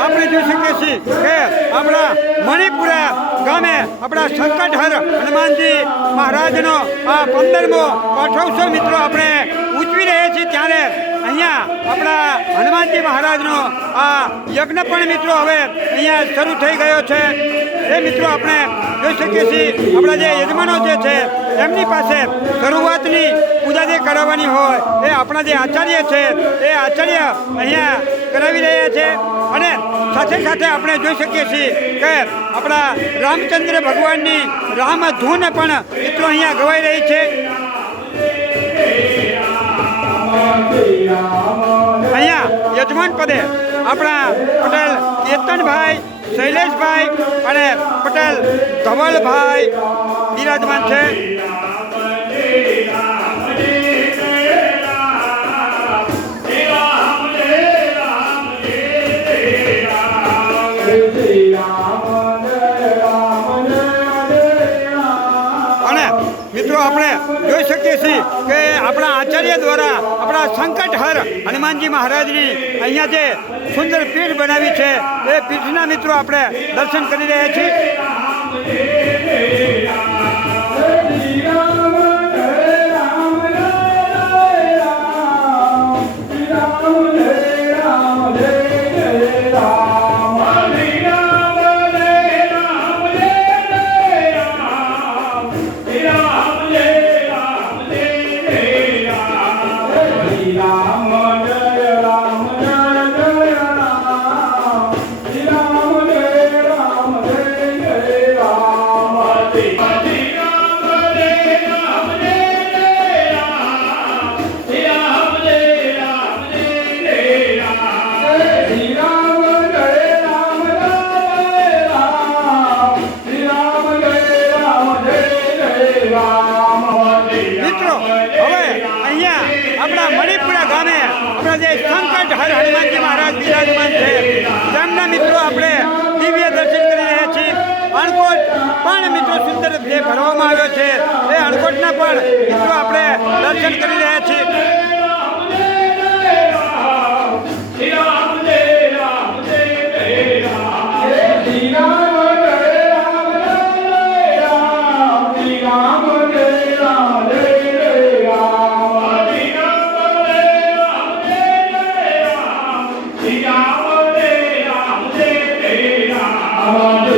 આપણે જોઈ શકીએ છીએ કે આપણા મણિપુરા ગામે આપણા સંકટહર હનુમાનજી મહારાજનો આ 15મો પાઠોત્સવ મિત્રો આપણે ઉજવી રહ્યા છીએ ત્યારે અહીંયા આપણા હનુમાનજી મહારાજનો આ યજ્ઞ પણ મિત્રો હવે અહીંયા શરૂ થઈ ગયો છે એ મિત્રો આપણે જોઈ શકીએ છીએ આપણા જે યજમાનો જે છે એમની પાસે શરૂઆતની પૂજા જે કરાવવાની હોય એ આપણા જે આચાર્ય છે એ આચાર્ય અહીંયા કરાવી રહ્યા છે અને સાથે સાથે આપણે જોઈ શકીએ છીએ કે આપણા રામચંદ્ર ભગવાનની રામ ધૂન પણ મિત્રો અહીંયા ગવાઈ રહી છે અહીંયા યજમાન પદે આપણા પટેલ કેતનભાઈ શૈલેષભાઈ અને પટેલ ધવલભાઈ બિરાજમાન છે અને મિત્રો આપણે જોઈ શકીએ છીએ કે આપણા આચાર્ય દ્વારા આપણા સંકટહર હનુમાનજી મહારાજની અહીંયા જે સુંદર પીઠ બનાવી છે એ પીઠના મિત્રો આપણે દર્શન કરી રહ્યા છીએ મિત્રો હવે અહીંયા આપણા મણિપુરા ગામે આપણા જે સંકટહર હનુમાનજી મહારાજ બિરાજમાન છે તેમના મિત્રો આપણે દિવ્ય દર્શન કરી રહ્યા છીએ અણકોટ પણ મિત્રો સુંદર જે ભરવામાં આવ્યો છે એ અણકોટના પણ મિત્રો આપણે દર્શન કરી રહ્યા છીએ Amen.